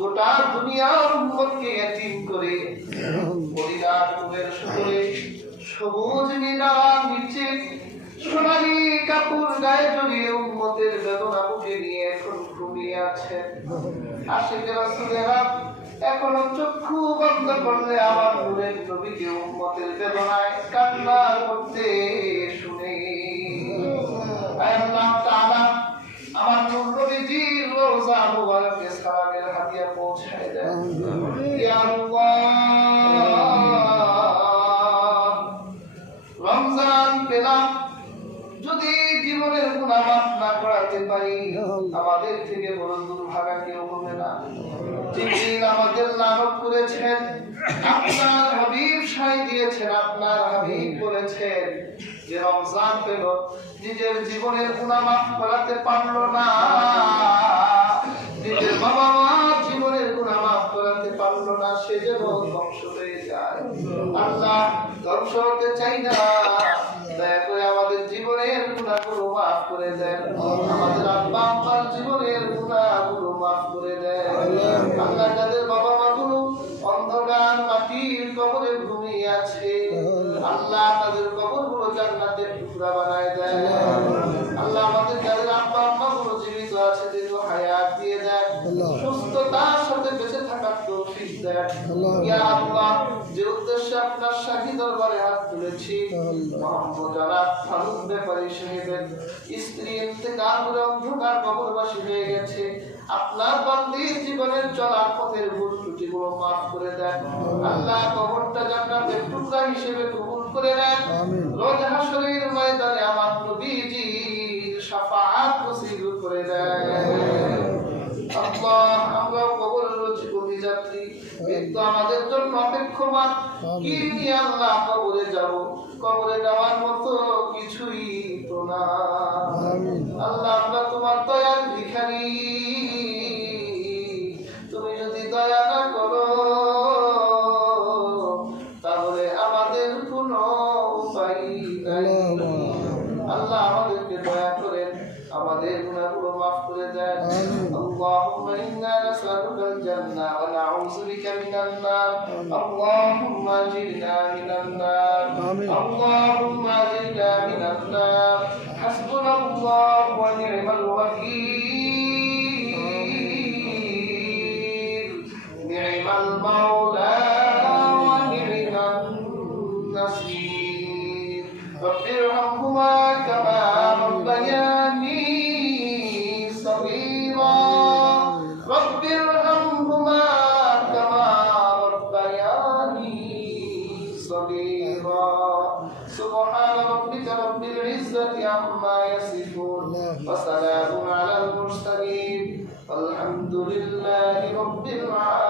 গোটা দুনিয়ার উম্মতকে এতিম করে পরিবার সকলে সবুজ মিনার নিচে সোনালি কাপড় গায়ে জড়িয়ে উম্মতের বেদনা বুকে নিয়ে এখন ঘুমিয়ে আছেন। আশিকে রাসূলেরা এখনো চক্ষু বন্ধ করলে আমার নূরের নবীকে উম্মতের বেদনায় কান্না করতে শুনে আল্লাহ তাআলা আমার নূর নবীজির রওজা মুবারকে সালামের হাদিয়া পৌঁছায় দেন। ইয়া আল্লাহ, রমজান পেলাম, যদি জীবনের গুনাহ মাফ না করাতে পারি আমাদের থেকে বড় দুর্ভাগা কেউ হবে না। জিবরিল আমাদের লানত করেছেন, আপনার হাবিব সায় দিয়েছেন, আপনার হাবিব বলেছেন যে রমজান পেল নিজের জীবনের গুনাহ মাফ করাতে পারলো না, নিজের বাবা মার জীবনের গুনাহ মাফ করাতে পারলো না, সে যেন ধ্বংস হয়ে যায়। আল্লাহ, ধ্বংস হতে চাই না, দয়া করে আমাদের জীবনের গুনাহগুলো মাফ করে দেন, আমাদের আব্বা আম্মার জীবনের গুনাহগুলো মাফ করে দেন। আল্লাহ, যাদের বাবা মা গুলো অন্ধকার মাটির কবরে ঘুমিয়ে আছে, আল্লাহ তাদের কবরগুলো জান্নাতের টুকরা বানায় দেন। আল্লাহ আমাদের যাদের আব্বা আম্মা গুলো জীবিত আছে দীর্ঘ হায়াত দিয়ে দেন, সুস্থতার সাথে বেঁচে থাকার তৌফিক দেন। ইয়া আল্লাহ, যে উদ্দেশ্যে আপনার শাহী দরবারে হাত তুলেছি, মোহাম্মদ আলাদ ফারুক ব্যাপারী সাহেবের স্ত্রী ইন্তেকাল করে অন্ধকার কবরবাসী হয়ে গেছে, আপনার বান্দির জীবনের চলার পথের ভুল ত্রুটিগুলো মাফ করে দেন। আল্লাহ কবরটা জান্নাতের টুকরা হিসেবে কবুল করে নেন। রোজ হাশরের ময়দানে আমার নবীজির শাফাআত নসিব করে দেন। আল্লাহ, আমরাও কবরের অভিযাত্রী, মৃত্যু আমাদের জন্য অপেক্ষমান। কি নিয়ে আল্লাহ কবরে যাব? কবরে যাওয়ার মতো কিছুই তো না। আল্লাহ, আমরা তোমার দয়ার ভিখারি, তুমি যদি দয়া না করো তাহলে আমাদের কোনো উপায় নাই। আল্লাহ, আমাদেরকে দয়া করেন, আমাদের গুনাহগুলো মাফ করে দেন। اللهم إنا نسألك الجنة ونعوذ بك من النار. اللهم أجرنا من النار. اللهم أجرنا من النار. حسبنا الله ونعم الوكيل. نعم المولى ونعم النصير. رب ارحمهما كما ربياني صغيرا. رب ارحمهما كما ربياني صغيرا. سبحان ربك رب العزة عما يصفون وسلام على المرسلين والحمد لله رب العالمين.